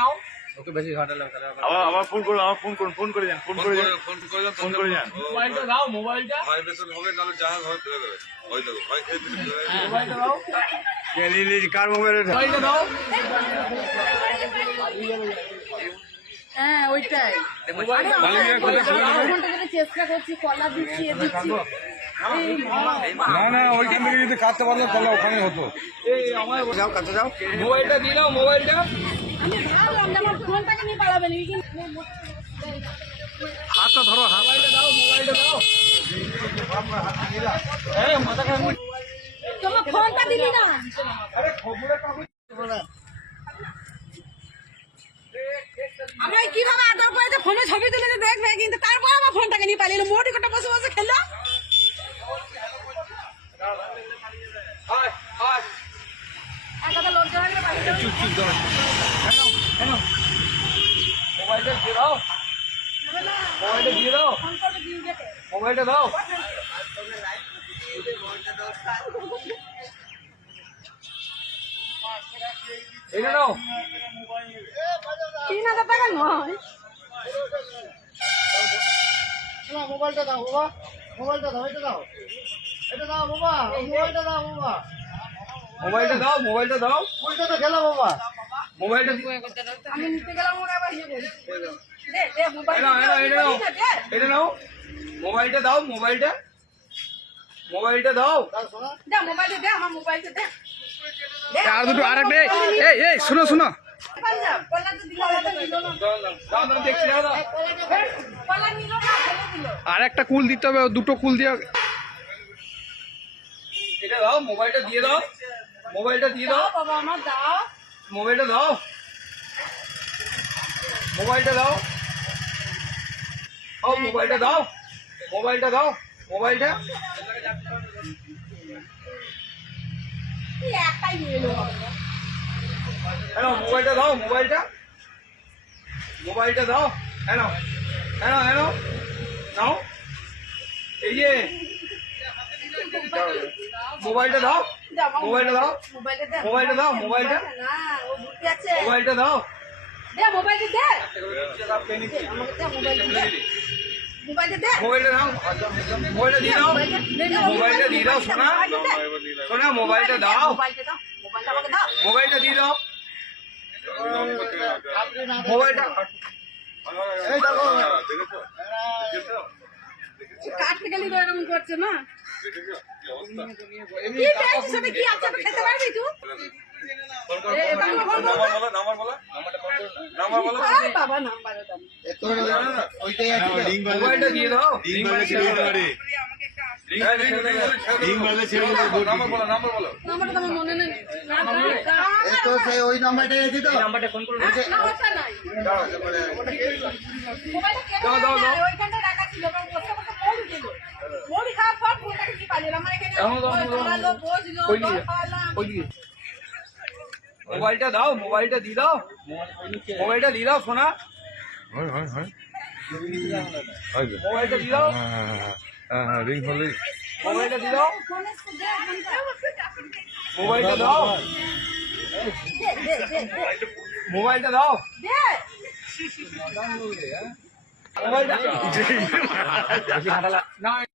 নাও। ওকে বেশি ঘাটালাম তাহলে আবার ফোন করে যান মোবাইলটা দাও, মোবাইলটা হবে নাহলে জাহাজ হয় ফেলে দেবে ওই দেবো হয় মোবাইলটা দাও, কার মোবাইল মোবাইলটা দাও। হ্যাঁ ওইটাই চেষ্টা করছি, কলা দিচ্ছি না ওইখান থেকে যদি কাটতে পারলে তাহলে ওখানে হতো। যাও কাছে যাও। মোবাইলটা দিয়ে দাও, মোবাইলটা। আমার ফোনটাকে নিয়ে পালাবেন। হাতটা ধরো, হাত মোবাইলটা দাও, মোবাইলটা দাও। তোমার ফোনটা দিবি না। আমায় কিভাবে আদর করেছে, ফোনে ছবি তুলে দেখবে, কিন্তু তারপর আমার ফোনটাকে নিয়ে পালিয়ে মোটি কোটা বসে বসে খেলো। একটা লজ্জা লাগলে মোবাইলটা দিয়ে দাও, মোবাইলটা দিয়ে দাও, মোবাইলটা দাও। এটা নাও। 3000 টাকা নয়। মোবাইলটা দাও বাবা, মোবাইলটা দাও, এটা দাও, এটা দাও বাবা, মোবাইলটা দাও বাবা, মোবাইলটা দাও, মোবাইলটা দাও, উল্টো তো খেলো বাবা। মোবাইলটা আমি নিতে গেলাম ওরা আবার ইয়ে বলে। দে মোবাইল এটা নাও। মোবাইলটা দাও, মোবাইলটা, মোবাইলটা দাও। দে মোবাইলটা দে, আমার মোবাইলটা দে। আর দুটো আরেকটা, এই শোনো শোনো, কলা তো দিল না, দিল না। দাও, দাও, দেখছি, দাও, দাও। কলা নিল না, ফেলে দিল। আর একটা কুল দিতে হবে, দুটো কুল দিয়ে। এটা দাও, মোবাইলটা দিয়ে দাও, মোবাইলটা দিয়ে দাও, দাও বাবা আমার দাও। মোবাইলটা দাও, মোবাইলটা দাও, মোবাইলটা দাও, মোবাইলটা দাও, মোবাইলটা। এই একটাই নিয়ে এলো। হ্যালো, মোবাইলটা দাও, মোবাইলটা, মোবাইলটা দাও। হ্যালো, হ্যালো, হ্যালো, নাও। এই যে মোবাইলটা দাও, মোবাইলটা দাও, মোবাইলটা দে। মোবাইলটা দাও, মোবাইলটা, না ও বুদ্ধি আছে। মোবাইলটা দাও। দে মোবাইলটা দে। আমাকে দে মোবাইলটা দে। মোবাইলটা দে। মোবাইলটা দাও, মোবাইলটা দিয়ে দাও, মোবাইলটা দিয়ে দাও, সোনা, সোনা, মোবাইলটা দাও, মোবাইলটা দাও। মোবাইলটা আমাকে দাও। মোবাইলটা দিয়ে দাও, মোবাইলটা। এই দেখো, কাটতে গেলি তো এরকম করছে না। কি পেয়েছিস সাথে কি আছে তো খেতে পারবি তুই? আরে বাবা নাম্বার দাও। ওইটাই আছে। মোবাইলটা দিয়ে দাও, নাম্বারটা তো আমার মনে নেই। এই তো সেই ওই নাম্বারটাই আছে তো। নাম্বারটা ফোন করুন। নাম্বারটা নাই। মোবাইলটা কেন দাও, দাও, দাও। ওইখানটা রাখা ছিল, কারণ বসে বসে মোড় দিল। মোড় খাওয়ার পর ফোনটাকে কি পালিয়ে আমার এখানে ধরালো, বসলো, ওই দিকে, খাওয়ালাম। ওই দিকে। মোবাইলটা দাও, মোবাইলটা দিয়ে দাও, মোবাইলটা দিয়ে দাও, সোনা, মোবাইলটা দিয়ে দাও, রিং হলে মোবাইলটা দিয়ে দাও, ফোনে দে ফোনটা। মোবাইলটা দাও, দে দে দে দে। মোবাইলটা দাও, দে। মোবাইলটা। না